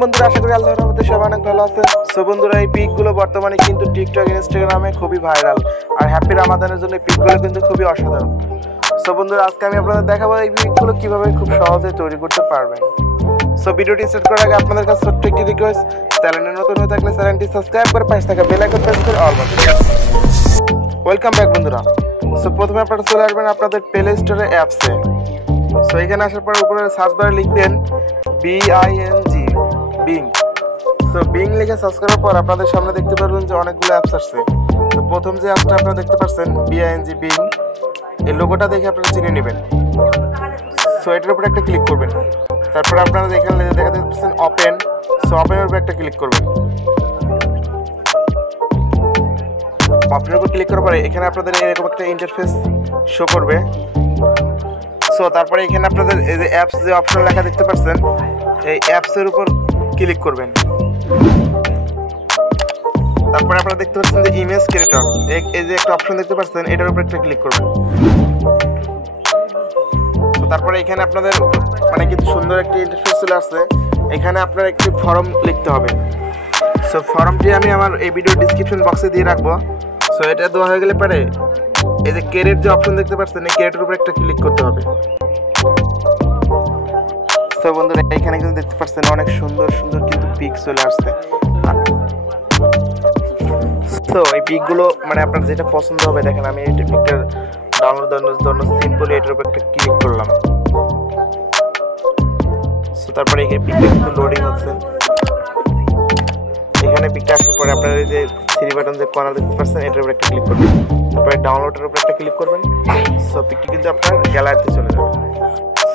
বন্ধুরা আশা করি আল্লাহর রহমতে সবাই অনেক ভালো আছেন। সো বন্ধুরা এই পিকগুলো বর্তমানে কিন্তু টিকটক ইনস্টাগ্রামে খুবই ভাইরাল, আর হ্যাপি রামাদানের জন্য পিকগুলো কিন্তু খুবই অসাধারণ। সো বন্ধুরা আজকে আমি আপনাদের দেখাবো এই পিকগুলো কীভাবে খুব সহজে তৈরি করতে পারবেন। সো ভিডিওটি সেট করার আগে আপনাদের কাছে ছোট্ট একটি রিকোয়েস্ট, চ্যানেলে নতুন হয়ে থাকলে চ্যানেলটি সাবস্ক্রাইব করে পাশে থাকা বেল আইকন প্রেস করে অল বাটন। ওয়েলকাম ব্যাক বন্ধুরা। সো প্রথমে আপনারা চলে আসবেন আপনাদের প্লে স্টোরে অ্যাপসে। সো এখানে আসার পর উপরে সার্চ বারে লিখবেন বিং। সো বিং লিখে সার্চ করার পর আপনাদের সামনে দেখতে পারবেন যে অনেকগুলো অ্যাপস আসছে। তো প্রথম যে অ্যাপসটা আপনারা দেখতে পাচ্ছেন বিং, এই লোগোটা দেখে আপনারা চিনে নেবেন। সো এটার উপরে একটা ক্লিক করবেন। তারপরে আপনারা এখানে দেখাতে পাচ্ছেন ওপেন। সো ওপেনের উপরে একটা ক্লিক করবেন। ওপেনের উপর ক্লিক করার পরে এখানে আপনাদের এরকম একটা ইন্টারফেস শো করবে। সো তারপরে এখানে আপনাদের এই যে অ্যাপস যে অপশন লেখা দেখতে পাচ্ছেন, এই অ্যাপসের উপর ক্লিক করবেন। তারপরে আপনারা দেখতে পাচ্ছেন যে ইমেজ ক্রিয়েটর, এই যে একটা অপশন দেখতে পাচ্ছেন, এটার উপর একটা ক্লিক করবেন। তো তারপরে এখানে আপনাদের মানে কিন্তু সুন্দর একটি ইন্টারফেস চলে আসছে। এখানে আপনার একটি ফর্ম লিখতে হবে। সো ফর্মটি আমি আমার এই ভিডিও ডিসক্রিপশন বক্সে দিয়ে রাখবো। সো এটা দেওয়া হয়ে গেলে পরে এই যে ক্যারেট যে অপশন দেখতে পাচ্ছেন, এই ক্যারেটের উপর একটা ক্লিক করতে হবে। তো বন্ধুরা এখানে কিন্তু দেখতে পাচ্ছেন অনেক সুন্দর সুন্দর কিন্তু পিক চলে আসছে। তো এই পিকগুলো মানে আপনার যেটা পছন্দ হবে, দেখেন আমি এই পিকটা ডাউনলোড দেওয়ার জন্য সিম্পলি এটার উপর একটা ক্লিক করলাম। সো তারপরে এই পিকটা কিন্তু লোডিং হচ্ছে। এখানে পিকটা আসার পরে আপনার এই যে থ্রি বাটন যে কর্নার দেখতে পাচ্ছেন, এটার উপর একটা ক্লিক করবেন। তারপরে ডাউনলোডের উপর একটা ক্লিক করবেন। সো পিকটি কিন্তু আপনার গ্যালারিতে চলে যাবে।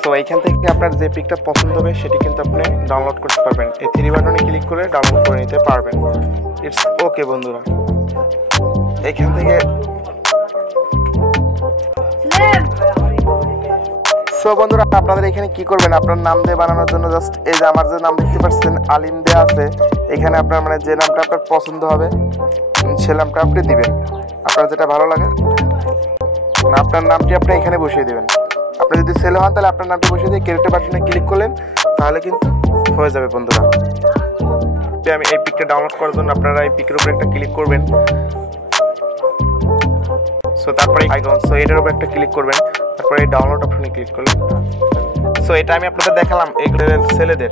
সো এইখান থেকে আপনার যে পিকটা পছন্দ হবে সেটি কিন্তু আপনি ডাউনলোড করতে পারবেন। এই থ্রি বাটনে ক্লিক করে ডাউনলোড করে নিতে পারবেন। ইটস ওকে বন্ধুরা। এইখান থেকে সো বন্ধুরা আপনাদের এখানে কি করবেন, আপনার নাম দিয়ে বানানোর জন্য জাস্ট এই যে আমার যে নাম দেখতে পাচ্ছেন আলিম দেয়া আছে, এখানে আপনার মানে যে নামটা আপনার পছন্দ হবে সে নামটা আপনি দিবেন। আপনার যেটা ভালো লাগে আপনার নামটি আপনি এখানে বসিয়ে দেবেন। আপনি যদি ছেলে হন তাহলে আপনার নামটি বসিয়ে দিয়ে ক্রিয়েট বাটনে ক্লিক করলেন, তাহলে কিন্তু হয়ে যাবে বন্ধুরা। আমি এই পিকটা ডাউনলোড করার জন্য আপনারা এই পিকের উপরে একটা ক্লিক করবেন। সো তারপরে আইকন, সো এটার উপর একটা ক্লিক করবেন। তারপরে এই ডাউনলোড অপশনে ক্লিক করলেন। সো এটা আমি আপনাদের দেখালাম এইগুলো ছেলেদের।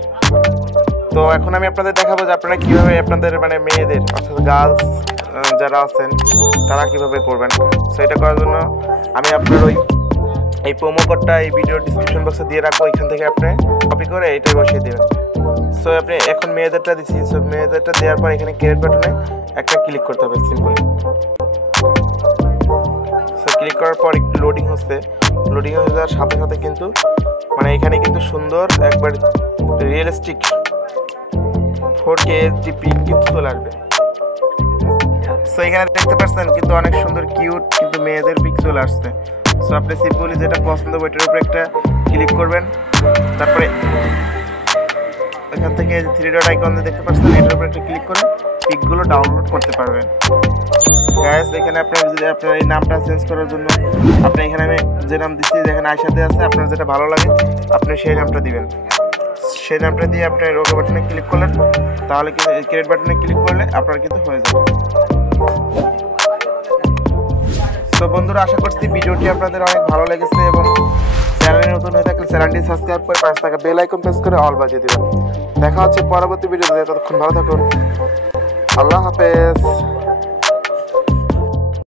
তো এখন আমি আপনাদের দেখাবো যে আপনারা কীভাবে আপনাদের মানে মেয়েদের অর্থাৎ গার্লস যারা আছেন তারা কীভাবে করবেন। সো এটা করার জন্য আমি আপনার এই প্রোমো কোডটা এই ভিডিও ডিসক্রিপশন বক্সে দিয়ে রাখবো। এখান থেকে আপনি কপি করে এইটাই বসিয়ে দেবেন। সো আপনি এখন মেয়েদেরটা দিচ্ছি। সো মেয়েদেরটা দেওয়ার পর এখানে ক্রিয়েট বাটনে একটা ক্লিক করতে হবে সিম্পলি। সো ক্লিক করার পর একটু লোডিং হচ্ছে। লোডিং হয়ে যাওয়ার সাথে সাথে কিন্তু মানে এখানে কিন্তু সুন্দর একবার রিয়েলিস্টিক 4K HD পিক কিন্তু চলে আসবে। সো এখানে দেখতে পাচ্ছেন কিন্তু অনেক সুন্দর কিউট কিন্তু মেয়েদের পিক চলে আসছে। সো আপনি সিম্পলি যেটা পছন্দ হবে ওইটার উপরে একটা ক্লিক করবেন। তারপরে এখান থেকে থ্রি ডট আইকন দেখতে পাচ্ছেন, এটার উপরে একটা ক্লিক করে পিকগুলো ডাউনলোড করতে পারবেন। গাইস এখানে আপনার যদি আপনার এই নামটা চেঞ্জ করার জন্য আপনি এখানে আমি যে নাম দিচ্ছি, যেখানে আয়শাতে আছে, আপনার যেটা ভালো লাগে আপনি সেই নামটা দিবেন। সেই নামটা দিয়ে আপনার ওকে বাটনে ক্লিক করলেন, তাহলে কিন্তু ক্রিয়েট বাটনে ক্লিক করলে আপনার কিন্তু হয়ে যাবে। তো বন্ধুরা আশা করছি ভিডিওটি আপনাদের অনেক ভালো লেগেছে এবং চ্যানেলে নতুন হয়ে থাকলে চ্যানেলটি সাবস্ক্রাইব করে পাশে থাকা বেল আইকন প্রেস করে অল বাজিয়ে দেবেন। দেখা হচ্ছে পরবর্তী ভিডিওতে। ততক্ষণ ভালো থাকুন। আল্লাহ হাফেজ।